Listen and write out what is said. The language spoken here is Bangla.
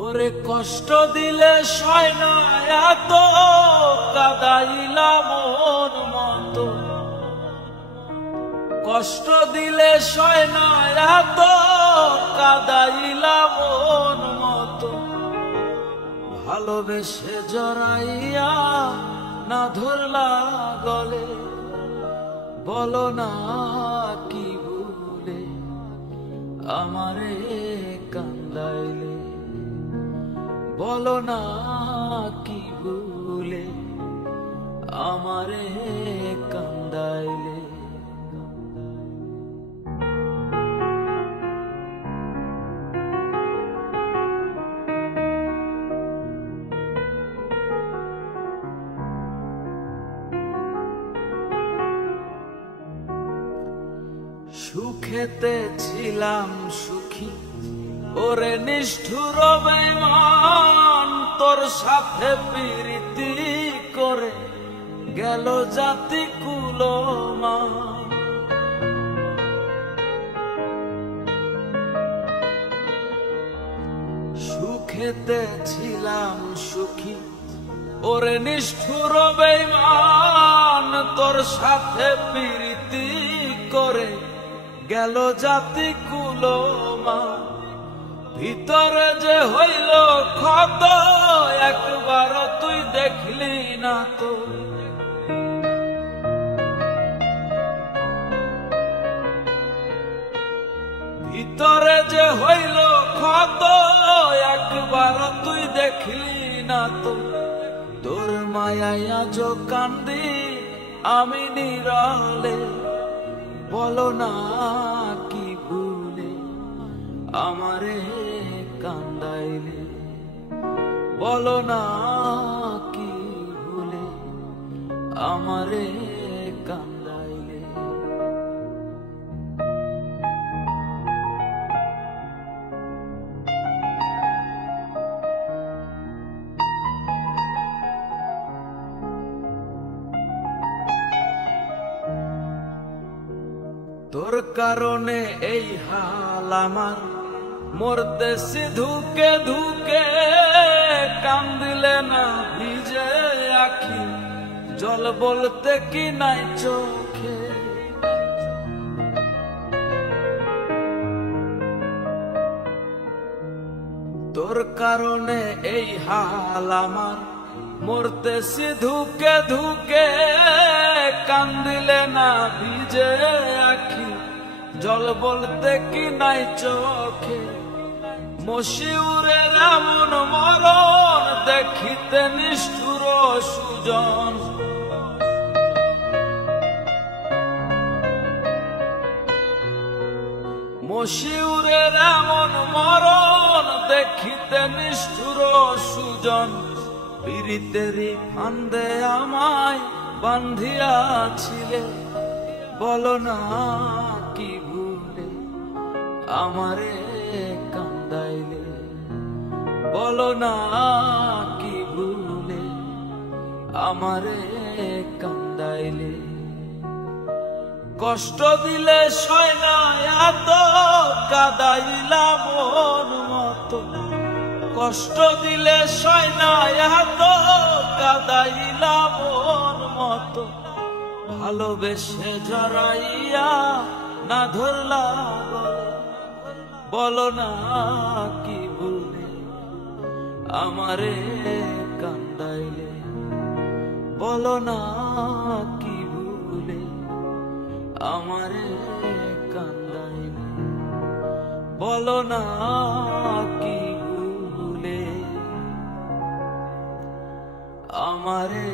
ওরে কষ্ট দিলে সয় না এত কাদাইলা মন মতো, কষ্ট দিলে সয় না এত কাদাইলা মন মতো, ভালোবেসে জড়াইয়া না ধরলা গলে, বলো না কি ভুলে আমারে কান্দাইলে, বলো না কি ভুলে আমারে কান্দাইলে। সুখেতে ছিলাম সুখী ওরে নিষ্ঠুর বেঈমান, তোর সাথে প্রীতি করে গেল জাতি কুলমান। সুখেতে ছিলাম সুখী ওরে নিষ্ঠুর বেঈমান, তোর সাথে প্রীতি করে গেল জাতি কুলমান। ভিতরে যে হইল ক্ষত একবার তুই দেখলি না তো, ভিতরে যে হইল ক্ষত একবার তুই দেখলি না তো। তোর মায়ায় আজ কান্দি আমি নিরালে, বলো না কি ভুলে আমারে কান্দাইলে, বলো না কি ভুলে আমারে কান্দাইলে। তোর কারণে এই হাল আমার, মরতেছি ধুকে ধুকে, কান্দিলে না ভিজে আখি, জল বলতে কি নাই চোখে। তোর কারণে এই হাল আমার, মরতেছি ধুকে ধুকে, কান্দিলে না ভিজে আখি, জল বলতে কি নাই চোখে। মশিউরের এমন মরণ দেখিতে নিষ্ঠুর সুজন, মশিউরের এমন মরণ দেখিতে নিষ্ঠুর সুজন। পীড়িতেরই ফান্দে আমায় বান্ধিয়াছিলে, বলো না কি ভুলে আমারে কান্দাইলে, বলো না কি ভুলে আমারে কান্দাইলে। কষ্ট দিলে সয় না এত কাদাইলা মন মতো, কষ্ট দিলে সয় না এত কাদাইলা মন মতো, ভালোবেসে জড়াইয়া না ধরলা গলে, বলো না কি ভুলে আমারে কান্দাইলে, বলো না কি ভুলে আমারে কান্দাইলে, বলো না কি ভুলে আমারে